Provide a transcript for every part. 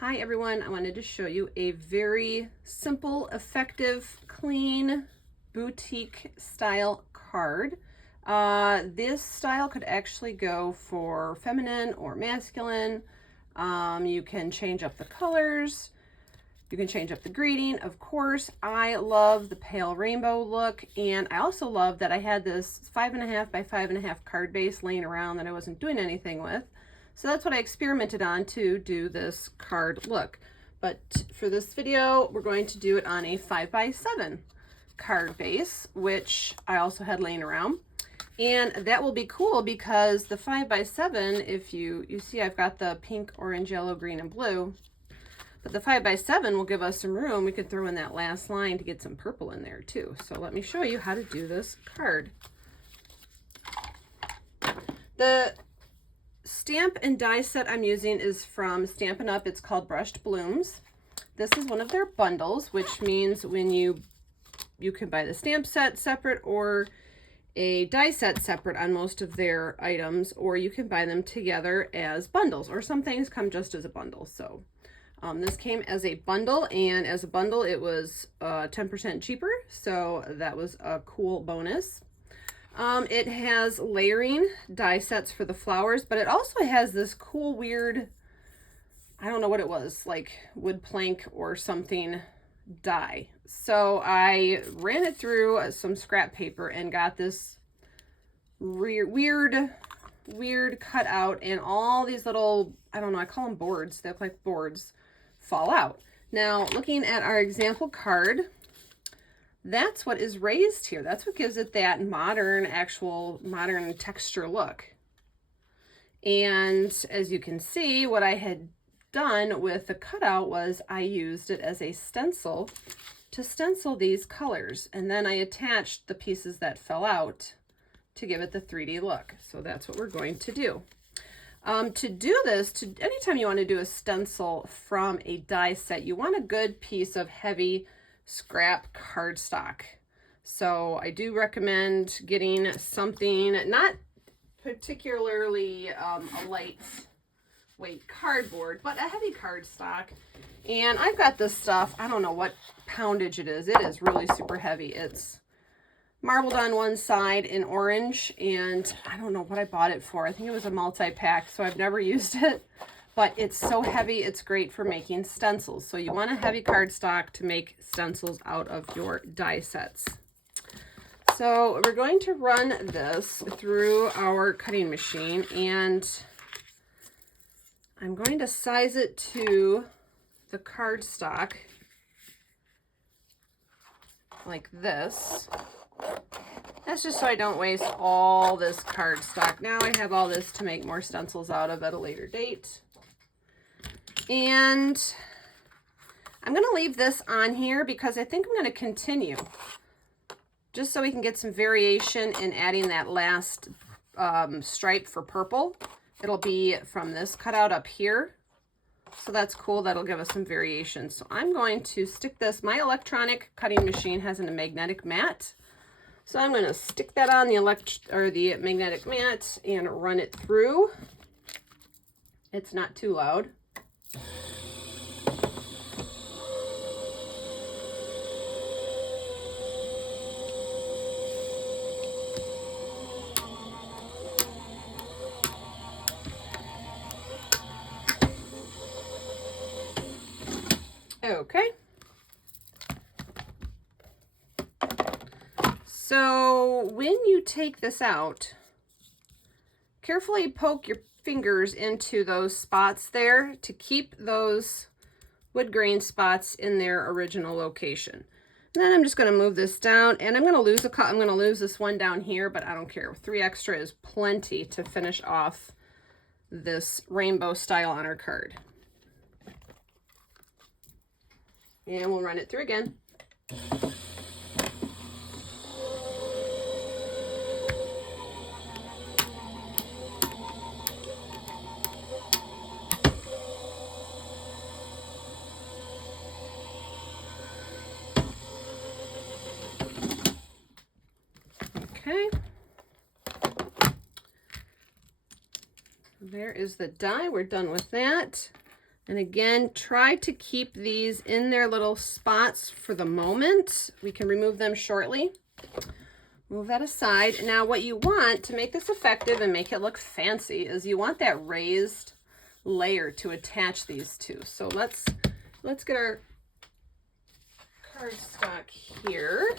Hi everyone, I wanted to show you a very simple, effective, clean, boutique style card. This style could actually go for feminine or masculine. You can change up the colors. You can change up the greeting. Of course, I love the pale rainbow look, and I also love that I had this 5.5 by 5.5 card base laying around that I wasn't doing anything with. So that's what I experimented on to do this card look. But for this video, we're going to do it on a 5 by 7 card base, which I also had laying around. And that will be cool because the 5 by 7, if you see I've got the pink, orange, yellow, green, and blue. But the 5 by 7 will give us some room. We could throw in that last line to get some purple in there too. So let me show you how to do this card. The stamp and die set I'm using is from Stampin' Up. It's called Brushed Blooms. This is one of their bundles, which means when you can buy the stamp set separate or a die set separate on most of their items, or you can buy them together as bundles, or some things come just as a bundle. So this came as a bundle, and as a bundle it was 10% cheaper, so that was a cool bonus. It has layering die sets for the flowers, but it also has this cool weird, I don't know what it was, like wood plank or something die. So I ran it through some scrap paper and got this weird cutout, and all these little, I don't know, I call them boards, they look like boards, fall out. Now looking at our example card, that's what is raised here. That's what gives it that modern texture look. And as you can see, what I had done with the cutout was I used it as a stencil to stencil these colors. And then I attached the pieces that fell out to give it the 3D look. So that's what we're going to do. To do this, anytime you want to do a stencil from a die set, you want a good piece of heavy scrap cardstock. So I do recommend getting something not particularly a lightweight cardboard, but a heavy cardstock. And I've got this stuff, I don't know what poundage it is. It is really super heavy. It's marbled on one side in orange, and I don't know what I bought it for. I think it was a multi-pack, so I've never used it. But it's so heavy, it's great for making stencils. So you want a heavy cardstock to make stencils out of your die sets. So we're going to run this through our cutting machine, and I'm going to size it to the cardstock like this. That's just so I don't waste all this cardstock. Now I have all this to make more stencils out of at a later date. And I'm going to leave this on here because I think I'm going to continue just so we can get some variation in adding that last stripe for purple. It'll be from this cutout up here. So that's cool. That'll give us some variation. So I'm going to stick this. My electronic cutting machine has a magnetic mat. So I'm going to stick that on the magnetic mat and run it through. It's not too loud. Okay. So when you take this out, carefully poke your fingers into those spots there to keep those wood grain spots in their original location. And then I'm just going to move this down, and I'm going to lose I'm going to lose this one down here, but I don't care. 3 extra is plenty to finish off this rainbow style on our card. And we'll run it through again. Okay. There is the die. We're done with that. And again, try to keep these in their little spots for the moment. We can remove them shortly. Move that aside. Now what you want to make this effective and make it look fancy is you want that raised layer to attach these to. So let's get our cardstock here.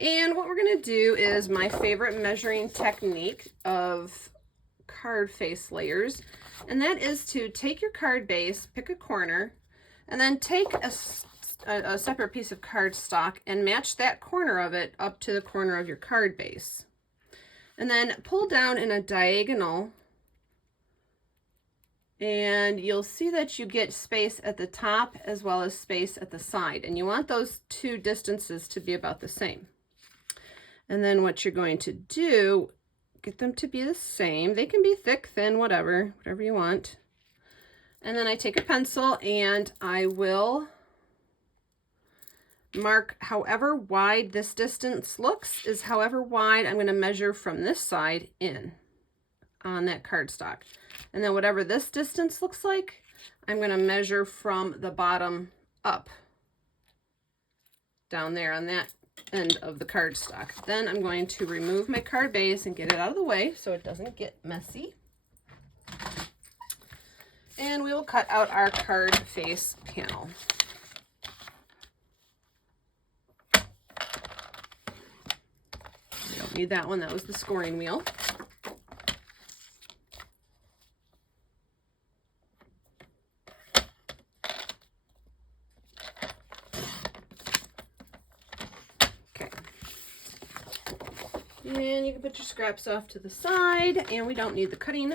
And what we're going to do is my favorite measuring technique of card face layers, and that is to take your card base, pick a corner, and then take a separate piece of cardstock and match that corner of it up to the corner of your card base. And then pull down in a diagonal, and you'll see that you get space at the top as well as space at the side. And you want those two distances to be about the same. And then what you're going to do, get them to be the same. They can be thick, thin, whatever you want. And then I take a pencil and I will mark however wide this distance looks is however wide I'm going to measure from this side in on that cardstock. And then whatever this distance looks like, I'm going to measure from the bottom up down there on that end of the cardstock. Then I'm going to remove my card base and get it out of the way so it doesn't get messy. And we will cut out our card face panel. We don't need that one, that was the scoring wheel. And you can put your scraps off to the side, and we don't need the cutting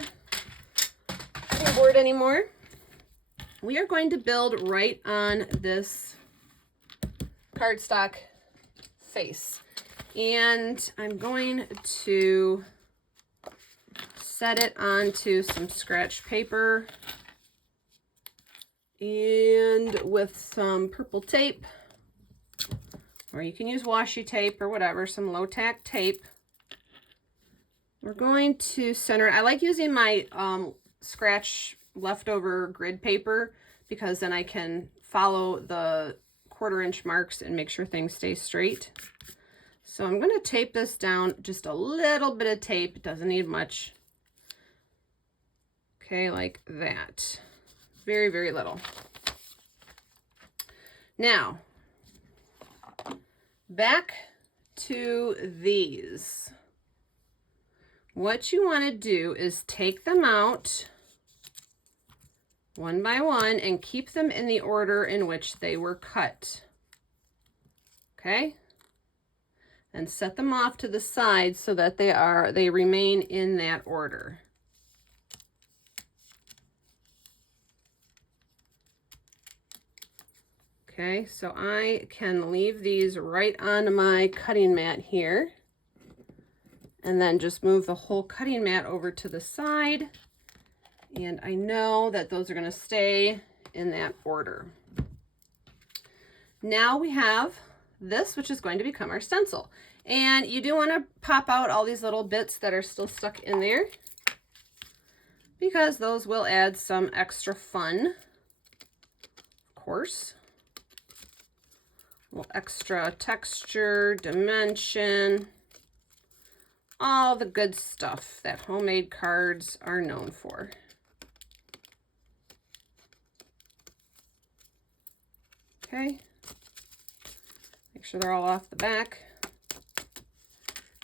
board anymore. We are going to build right on this cardstock face. And I'm going to set it onto some scratch paper and with some purple tape, or you can use washi tape or whatever, some low tack tape. We're going to center. I like using my scratch leftover grid paper because then I can follow the 1/4 inch marks and make sure things stay straight. So I'm going to tape this down, just a little bit of tape. It doesn't need much. Okay, like that. Very, very little. Now, back to these. What you want to do is take them out one by one and keep them in the order in which they were cut. Okay? And set them off to the side so that they remain in that order. Okay, so I can leave these right on my cutting mat here. And then just move the whole cutting mat over to the side. And I know that those are going to stay in that order. Now we have this, which is going to become our stencil. And you do want to pop out all these little bits that are still stuck in there, because those will add some extra fun, of course. A little extra texture, dimension, all the good stuff that homemade cards are known for. Okay, make sure they're all off the back.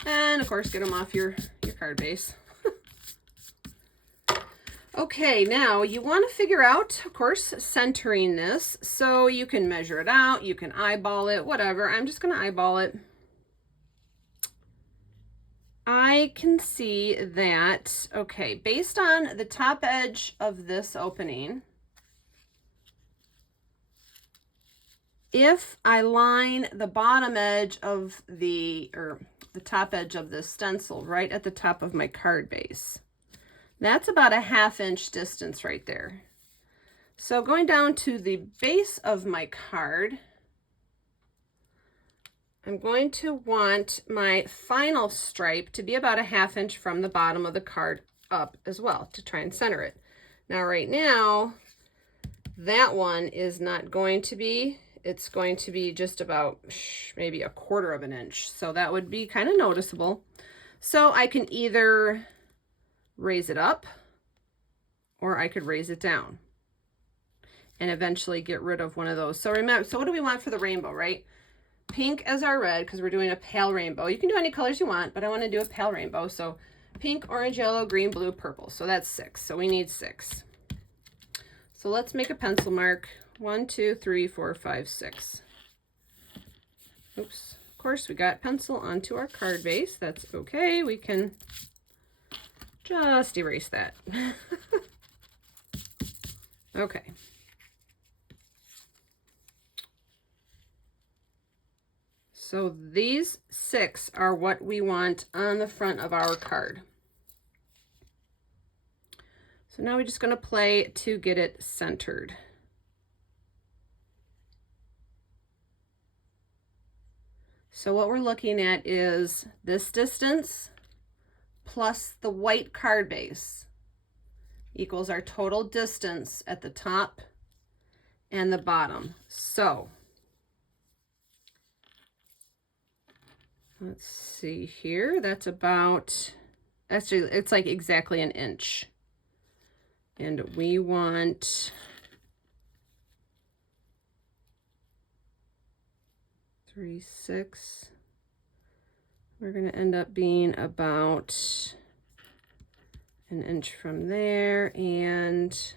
And of course, get them off your card base. Okay, now you want to figure out, of course, centering this. So you can measure it out, you can eyeball it, whatever. I'm just going to eyeball it. I can see that, okay, based on the top edge of this opening, if I line the bottom edge of the top edge of this stencil right at the top of my card base, that's about a 1/2 inch distance right there. So going down to the base of my card, I'm going to want my final stripe to be about a 1/2 inch from the bottom of the card up as well to try and center it. Now right now, That one is not going to be, it's going to be just about maybe 1/4 of an inch. So that would be kind of noticeable. So I can either raise it up or I could raise it down and eventually get rid of one of those. So remember, so what do we want for the rainbow, right? Pink as our red, because we're doing a pale rainbow. You can do any colors you want, but I want to do a pale rainbow. So pink, orange, yellow, green, blue, purple. So that's 6. So we need 6. So let's make a pencil mark. 1, 2, 3, 4, 5, 6. Oops. Of course, we got pencil onto our card base. That's okay. We can just erase that. Okay. So these 6 are what we want on the front of our card. So now we're just going to play to get it centered. So what we're looking at is this distance plus the white card base equals our total distance at the top and the bottom. So let's see here. That's about, actually, it's like exactly an inch. And we want 3, 6. We're going to end up being about an inch from there, and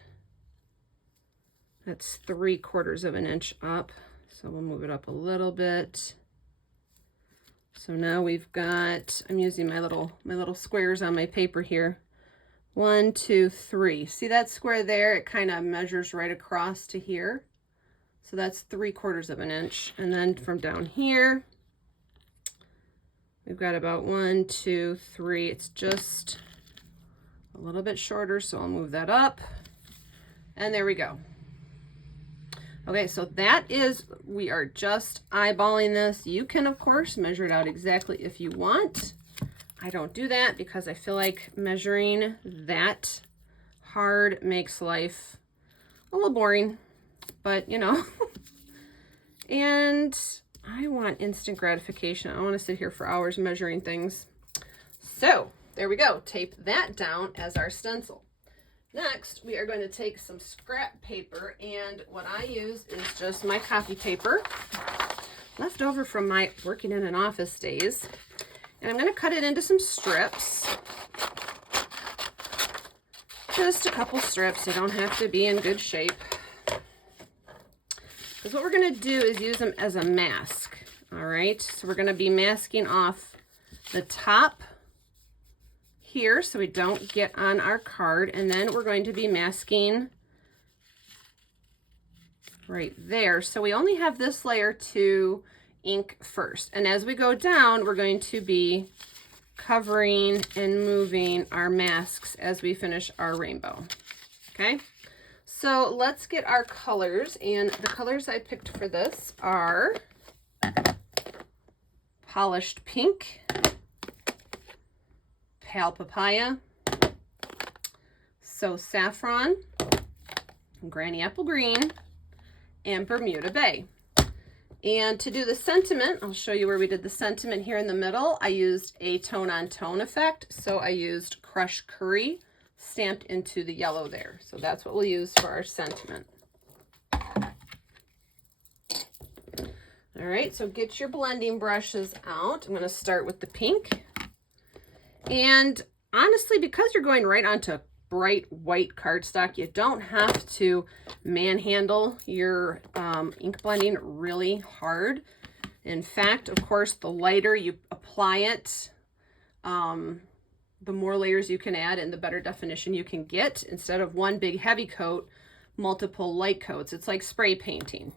that's 3/4 of an inch up. So we'll move it up a little bit. So now we've got, I'm using my little squares on my paper here. 1, 2, 3. See that square there? It kind of measures right across to here. So that's 3/4 of an inch. And then from down here, we've got about 1, 2, 3. It's just a little bit shorter, so I'll move that up. And there we go. Okay, so that is, we are just eyeballing this. You can, of course, measure it out exactly if you want. I don't do that because I feel like measuring that hard makes life a little boring, but you know. And I want instant gratification. I want to sit here for hours measuring things. So there we go. Tape that down as our stencil. Next, we are going to take some scrap paper, and what I use is just my copy paper left over from my working in an office days. And I'm going to cut it into some strips. Just a couple strips. They don't have to be in good shape. Because what we're going to do is use them as a mask. All right. So we're going to be masking off the top here so we don't get on our card. And then we're going to be masking right there. So we only have this layer to ink first, and as we go down, we're going to be covering and moving our masks as we finish our rainbow. Okay, so let's get our colors, and the colors I picked for this are polished pink, pale papaya, so saffron, granny apple green, and Bermuda Bay. And to do the sentiment, I'll show you where we did the sentiment here in the middle. I used a tone-on-tone effect. So I used crushed curry stamped into the yellow there. So that's what we'll use for our sentiment. All right, so get your blending brushes out. I'm going to start with the pink. And honestly, because you're going right onto bright white cardstock, you don't have to manhandle your ink blending really hard. In fact, of course, the lighter you apply it, the more layers you can add and the better definition you can get. Instead of one big heavy coat, multiple light coats. It's like spray painting.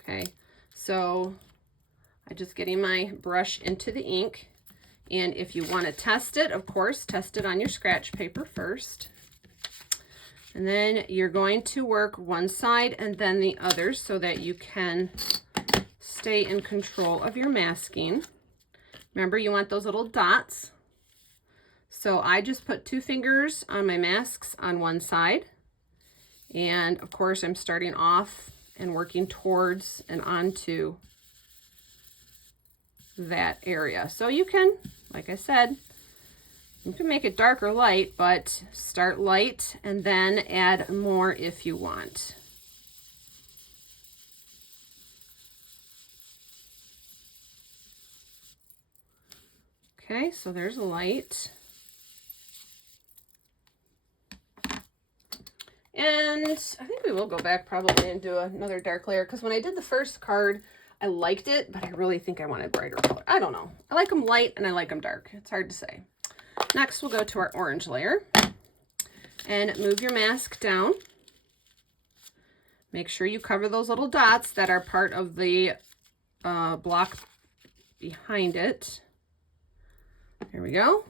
Okay, so I'm just getting my brush into the ink. And if you want to test it, of course, test it on your scratch paper first. And then you're going to work one side and then the other so that you can stay in control of your masking. Remember, you want those little dots. So I just put 2 fingers on my masks on one side, And of course, I'm starting off and working towards and onto that area. So you can, like I said, you can make it dark or light, but start light and then add more if you want. Okay, so there's light. And I think we will go back probably and do another dark layer, because when I did the first card, I liked it, but I really think I wanted brighter color. I don't know. I like them light and I like them dark. It's hard to say. Next, we'll go to our orange layer and move your mask down. Make sure you cover those little dots that are part of the block behind it. There we go.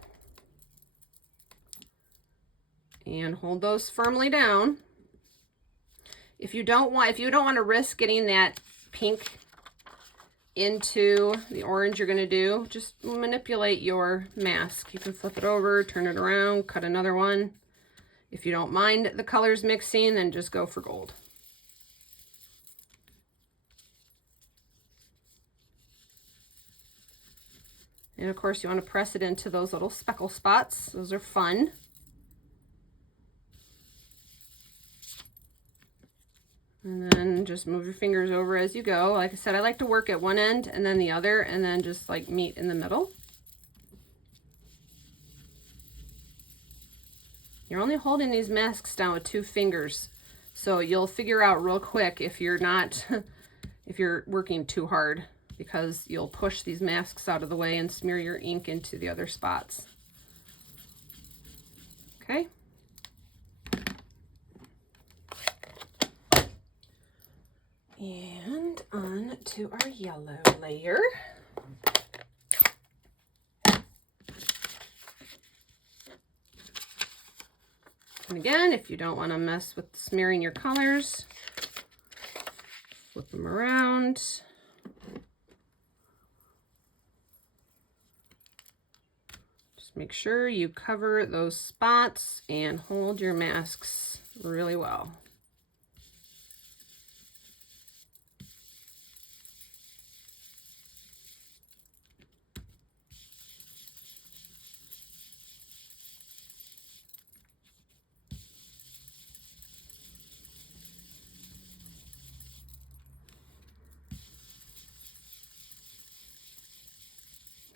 And hold those firmly down. If you don't want to risk getting that pink into the orange you're going to do, just manipulate your mask. You can flip it over, turn it around, cut another one. If you don't mind the colors mixing, then just go for gold. And of course, you want to press it into those little speckle spots. Those are fun. And then just move your fingers over as you go. Like I said, I like to work at one end and then the other, and then just like meet in the middle. You're only holding these masks down with 2 fingers, so you'll figure out real quick if you're not, if you're working too hard, because you'll push these masks out of the way and smear your ink into the other spots. Okay. And on to our yellow layer. And again, if you don't want to mess with smearing your colors, flip them around. Just make sure you cover those spots and hold your masks really well.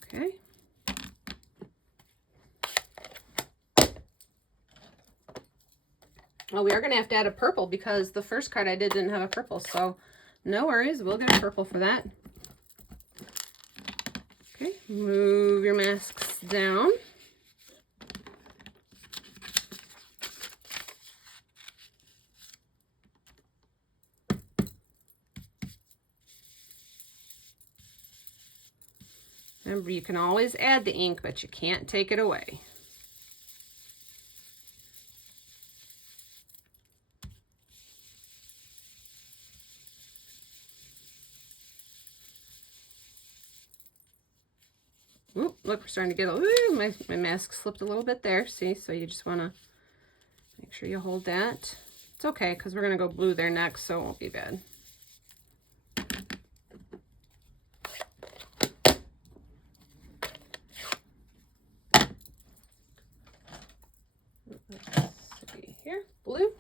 Okay. Well, we are going to have to add a purple because the first card I did didn't have a purple, so no worries. We'll get a purple for that. Okay, move your masks down. Remember, you can always add the ink, but you can't take it away. Ooh, look, we're starting to get a, ooh, my mask slipped a little bit there. See, so you just want to make sure you hold that. It's okay, because we're going to go blue there next, so it won't be bad. Let's see here, blue.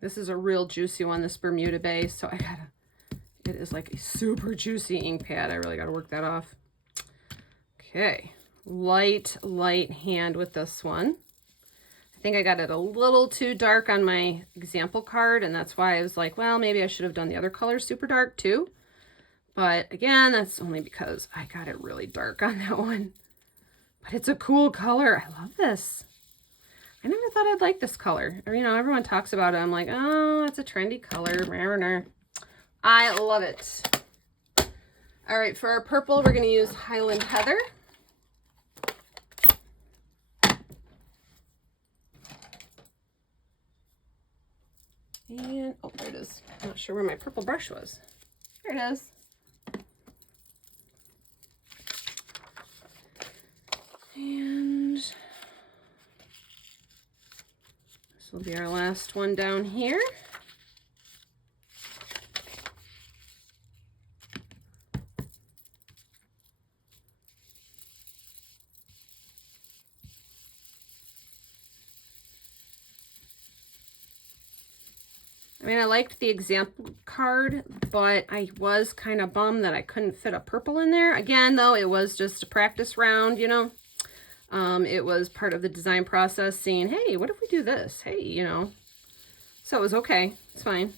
This is a real juicy one, this Bermuda base, so it is like a super juicy ink pad. I really gotta work that off. Okay, light hand with this one. I think I got it a little too dark on my example card, and that's why I was like, well, maybe I should have done the other color super dark too. But again, that's only because I got it really dark on that one. But it's a cool color. I love this. I never thought I'd like this color. You know, everyone talks about it. I'm like, oh, it's a trendy color. I love it. All right, for our purple, we're going to use Highland Heather. And, oh, there it is. I'm not sure where my purple brush was. There it is. will be our last one down here. I mean, I liked the example card, but I was kind of bummed that I couldn't fit a purple in there. Again, though, it was just a practice round, you know. It was part of the design process, seeing, hey, what if we do this? Hey, you know. So it was okay. It's fine.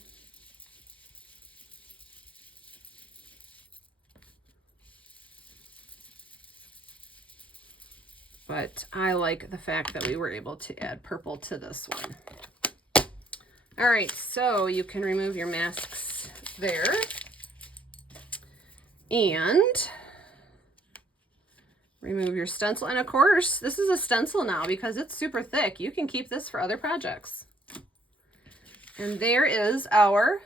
But I like the fact that we were able to add purple to this one. All right, so you can remove your masks there. And remove your stencil. And of course, this is a stencil now because it's super thick. You can keep this for other projects. And there is our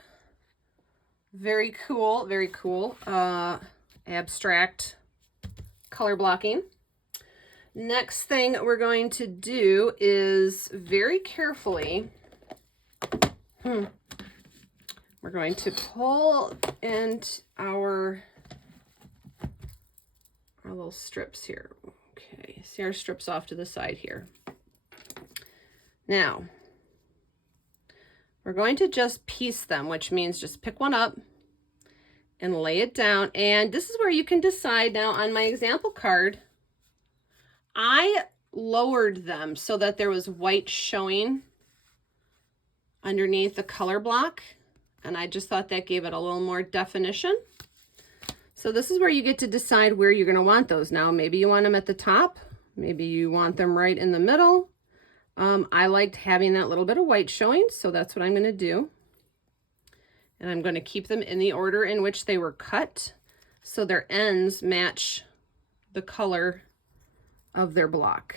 very cool abstract color blocking. Next thing we're going to do is very carefully, we're going to pull in our little strips here. Okay, see our strips off to the side here. Now, we're going to just piece them, which means just pick one up and lay it down. And this is where you can decide now on my example card. I lowered them so that there was white showing underneath the color block. And I just thought that gave it a little more definition. So this is where you get to decide where you're going to want those now. Maybe you want them at the top. Maybe you want them right in the middle. I liked having that little bit of white showing, so that's what I'm going to do. And I'm going to keep them in the order in which they were cut, so their ends match the color of their block.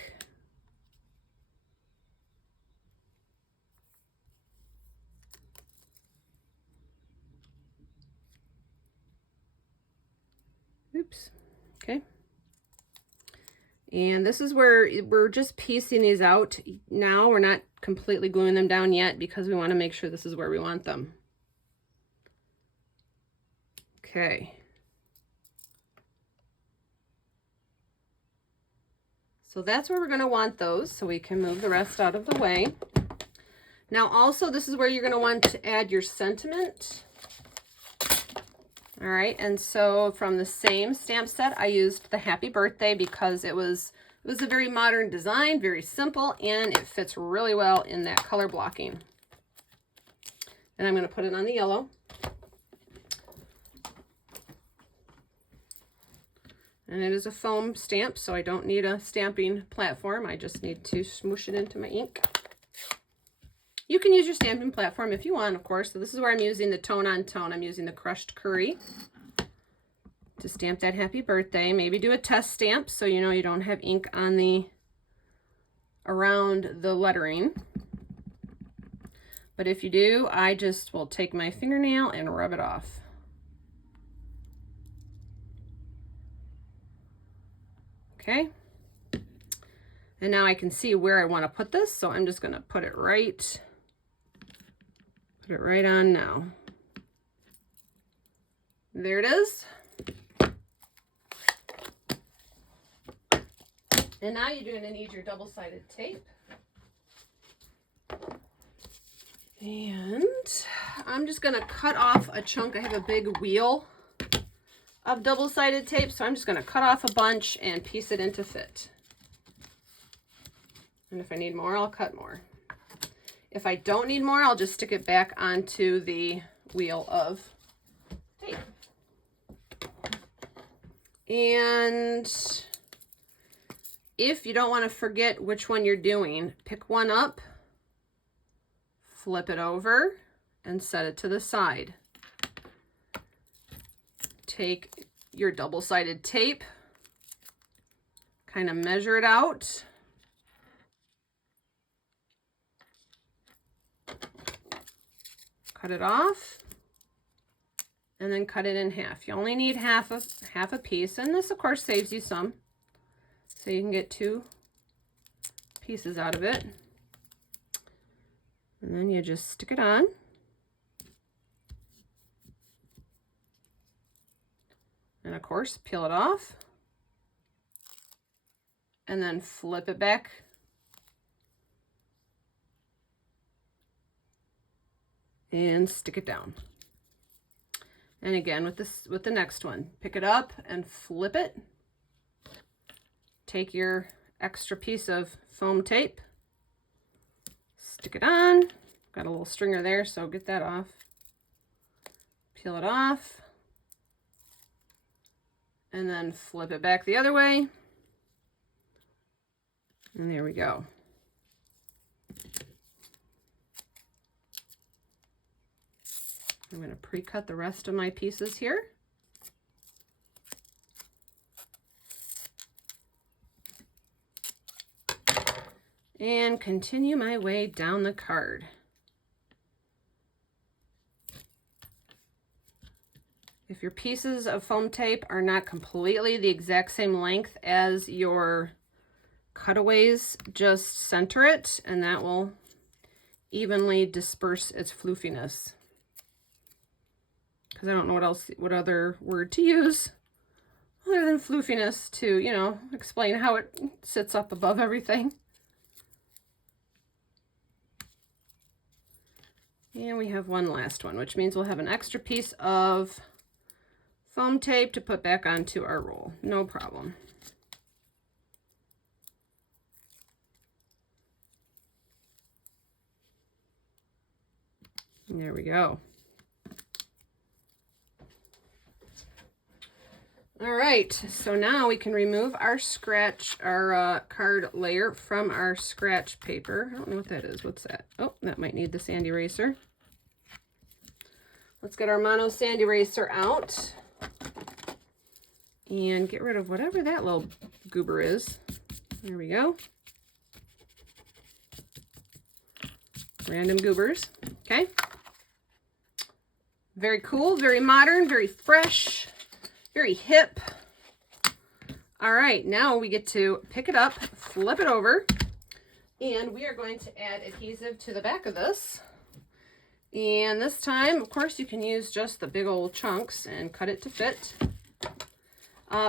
Oops. Okay. And this is where we're just piecing these out now. We're not completely gluing them down yet because we want to make sure this is where we want them. Okay. So that's where we're going to want those, so we can move the rest out of the way. Now also, this is where you're going to want to add your sentiment. All right, and so from the same stamp set, I used the Happy Birthday because it was a very modern design, very simple, and it fits really well in that color blocking. And I'm going to put it on the yellow. And it is a foam stamp, so I don't need a stamping platform. I just need to smoosh it into my ink. You can use your stamping platform if you want, of course. So this is where I'm using the tone on tone. I'm using the crushed curry to stamp that Happy Birthday. Maybe do a test stamp so you know you don't have ink on the around the lettering. But if you do, I just will take my fingernail and rub it off. Okay. And now I can see where I want to put this, so I'm just going to put it right on now. There it is. And now you're going to need your double-sided tape. And I'm just going to cut off a chunk. I have a big wheel of double-sided tape, so I'm just going to cut off a bunch and piece it into fit. And if I need more, I'll cut more. If I don't need more, I'll just stick it back onto the wheel of tape. And if you don't want to forget which one you're doing, pick one up, flip it over, and set it to the side. Take your double-sided tape, kind of measure it out. Cut it off, and then cut it in half. You only need half a piece, and this of course saves you some, so you can get 2 pieces out of it. And then you just stick it on. And of course, peel it off. And then flip it back. And stick it down. And again with the next one, pick it up and flip it. Take your extra piece of foam tape, stick it on. Got a little stringer there, so get that off. Peel it off. And then flip it back the other way. And there we go. I'm going to pre-cut the rest of my pieces here. And continue my way down the card. If your pieces of foam tape are not completely the exact same length as your cutaways, just center it and that will evenly disperse its floofiness. Because I don't know what other word to use other than floofiness to, you know, explain how it sits up above everything. And we have one last one, which means we'll have an extra piece of foam tape to put back onto our roll. No problem. And there we go. All right, so now we can remove our card layer from our scratch paper. I don't know what that is. What's that? Oh, that might need the sand eraser. Let's get our mono sand eraser out and get rid of whatever that little goober is. There we go. Random goobers. Okay. Very cool, very modern, very fresh. Very hip. All right, now we get to pick it up, flip it over, and we are going to add adhesive to the back of this. And this time, of course, you can use just the big old chunks and cut it to fit.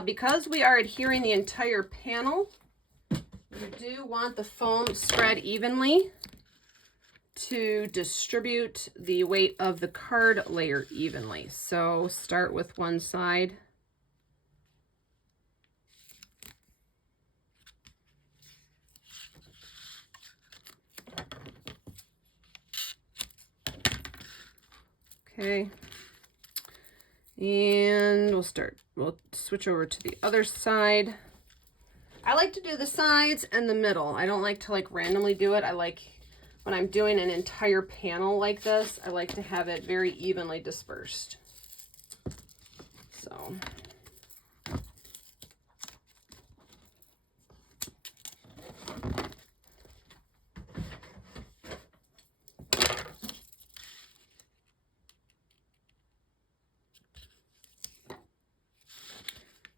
Because we are adhering the entire panel, you do want the foam spread evenly to distribute the weight of the card layer evenly. So start with one side. Okay, and we'll switch over to the other side. I like to do the sides and the middle. I don't like to randomly do it. I like when I'm doing an entire panel like this, I like to have it very evenly dispersed. So.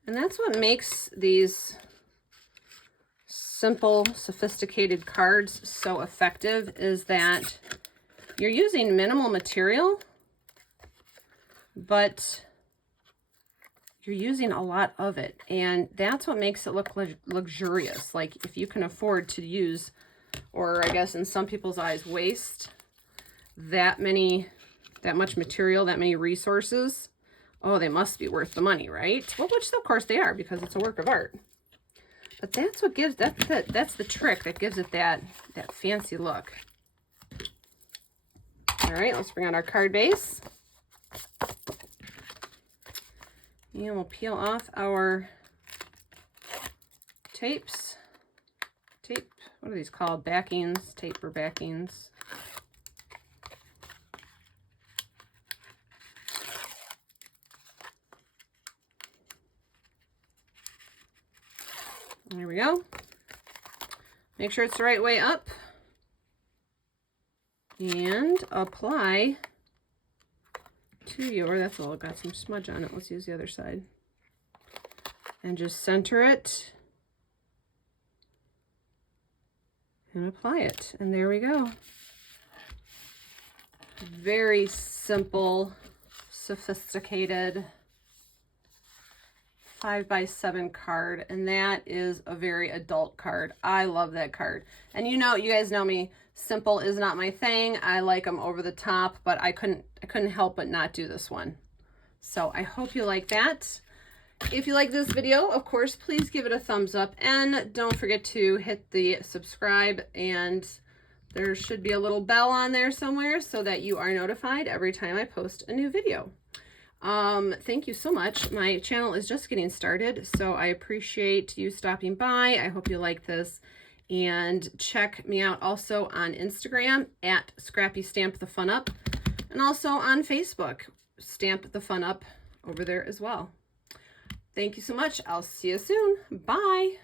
And that's what makes these simple, sophisticated cards so effective, is that you're using minimal material, but you're using a lot of it. And that's what makes it look luxurious. Like if you can afford to use, or I guess in some people's eyes, waste that much material, that many resources, oh, they must be worth the money, right? Well, which of course they are, because it's a work of art. But that's what gives that's the trick that gives it that fancy look. All right, let's bring out our card base. And we'll peel off our tapes. What are these called? Backings, tape or backings. There we go. Make sure it's the right way up. And apply to your, that's all, got some smudge on it. Let's use the other side. And just center it. And apply it. And there we go. Very simple, sophisticated 5x7 card, and that is a very adult card. I love that card. And you know, you guys know me, simple is not my thing. I like them over the top, but I couldn't help but not do this one. So I hope you like that. If you like this video, of course, please give it a thumbs up, and don't forget to hit the subscribe, and there should be a little bell on there somewhere so that you are notified every time I post a new video. Thank you so much. My channel is just getting started, so I appreciate you stopping by. I hope you like this, and check me out also on Instagram at Scrappy Stamp the Fun Up, and also on Facebook, Stamp the Fun Up over there as well. Thank you so much. I'll see you soon. Bye.